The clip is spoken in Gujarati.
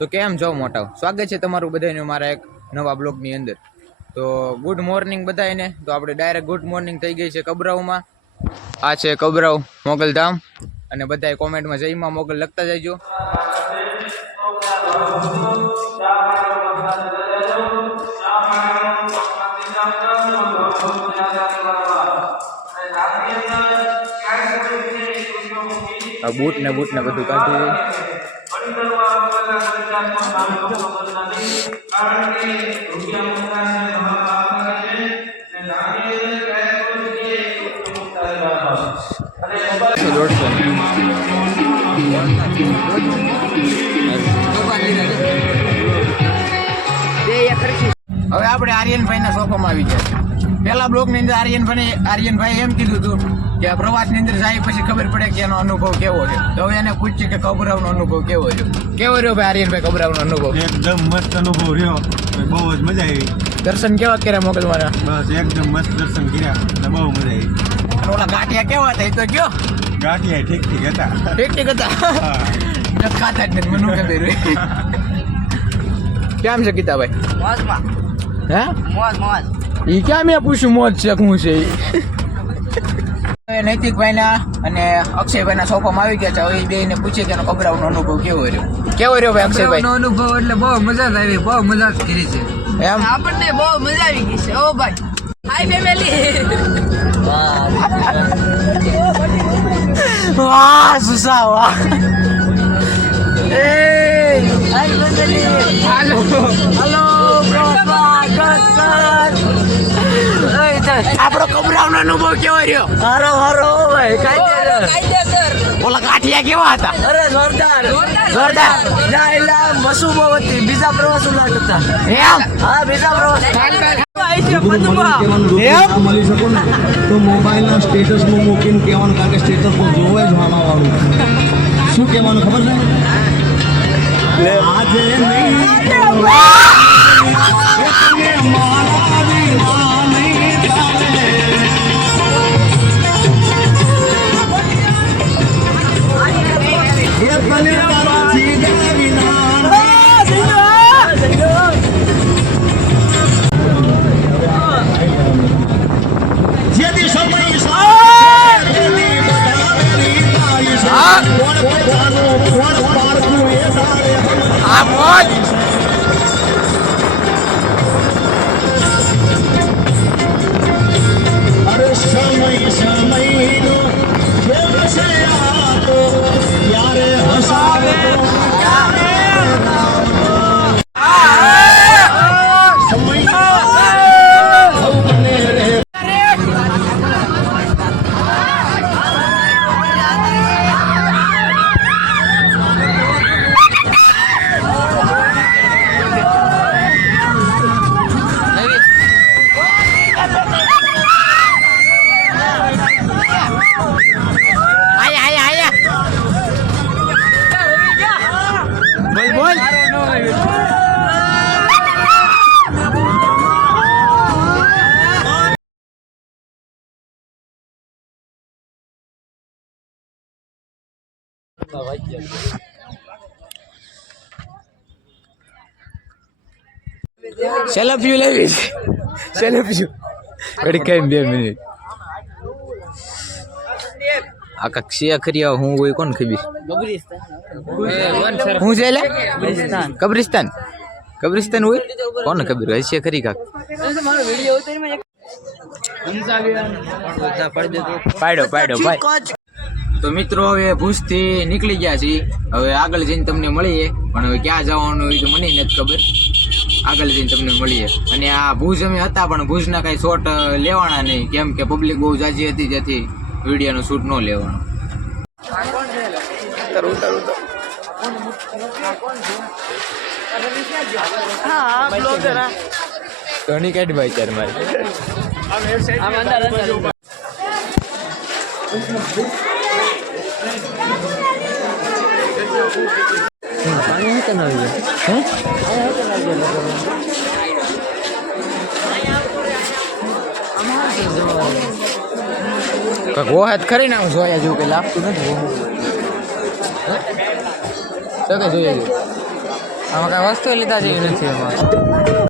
તો કેમ છો મોટા, સ્વાગત છે તમારું બધાનું મારા એક નવા બ્લોગની અંદર. તો ગુડ મોર્નિંગ બધાને. તો આપણે ડાયરેક્ટ ગુડ મોર્નિંગ થઈ ગઈ છે કબરાઉમાં. આ છે કબરાઉ મોગલધામ, અને બધાએ કોમેન્ટમાં જયમાં મોગલ લખતા જજો. બૂટ ને બધું કાઢી. હવે આપણે આર્યનભાઈના સોફામાં આવી ગયા. પેલા બ્લોગની અંદર આર્યનભાઈ એમ કીધું હતું કે પ્રવાસની અંદર જાય પછી ખબર પડે કે એનો અનુભવ કેવો છે. તો હવે એને પૂછીએ કે કબરાઉનો અનુભવ કેવો છે. કેવો રહ્યો ભાઈ આર્યનભાઈ કબરાઉનો અનુભવ? એકદમ મસ્ત અનુભવ રહ્યો, બહુ જ મજા આવી. દર્શન કેવા કર્યા મોગલવાના? બસ એકદમ મસ્ત દર્શન કર્યા, બહુ મજા આવી. ઓલા ગાંઠિયા કેવા હતા એ તો કયો? ગાંઠિયા ઠીક હતા. ખાતા જ નથી, મને ખબર. કેમ છે ગીતાભાઈ? મોજમાં. હે મોજ ઈ ક્યાં મેં પૂછ્યું મોજ છે શું છે ઈ? નૈતિકભાઈના અને અક્ષયભાઈના સોફામાં આવી ગયા છે. હવે બે ને પૂછીએ કે એનો કબરાઉનો અનુભવ કેવો રહ્યો ભાઈ અક્ષયભાઈ? અનુભવ એટલે બહુ મજા જ આવી, બહુ મજા જ કરી છે એમ આપણને, બહુ મજા આવી ગઈ છે. ઓ ભાઈ, હાય ફેમિલી. વાહ સુસા વાહ. આપણો કબરાઉનો અનુભવ કેવો રહ્યો? હારો ભાઈ, કાયદેસર. ઓલા ગાંઠિયા કેવા હતા? અરે જોરદાર. મસુ બહુ હતી. બીજા પ્રવાસ ઉલાટ હતા. એમ? હા, બીજા પ્રવાસ. મળી શકો ને તો મોબાઈલના સ્ટેટસમાં મૂકીને કહેવાનું, કારણ કે સ્ટેટસ પર જોવે જ મામા વાળું. શું કહેવાનું ખબર છે? આજે નહીં સેલ્ફી લેવી છે. સેલ્ફી ઘડી કઈ 2 મિનિટ. આ કક્ષિયા ખરી હું હોય કોણ ખબર? હું છે લે કબ્રિસ્તાન હોય કોને ખબર હશે ખરી કાક. પાડો ભાઈ. તો મિત્રો હવે ભુજથી નીકળી ગયા છીએ. હવે આગળ જઈને તમને મળીએ, પણ હવે ક્યાં જવાનું હોય તો મને નથી ખબર. આગળ જઈને તમને મળીએ. અને આ ભુજ અમે હતા, પણ ભુજના કાંઈ શોટ લેવાના નહીં, કેમ કે પબ્લિક બહુ જાજી હતી, જેથી વિડીયોનો શૂટ ન લેવાનો. ઘણી કાઢ ભાઈ ચાર મારી. પાણી હતા ના ગોહાત ખરી ને હું જોયા જેવું કઈ લાગતું નથી. તો કે જોઈએ આમાં કઈ વસ્તુ લીધા જેવી નથી એમાં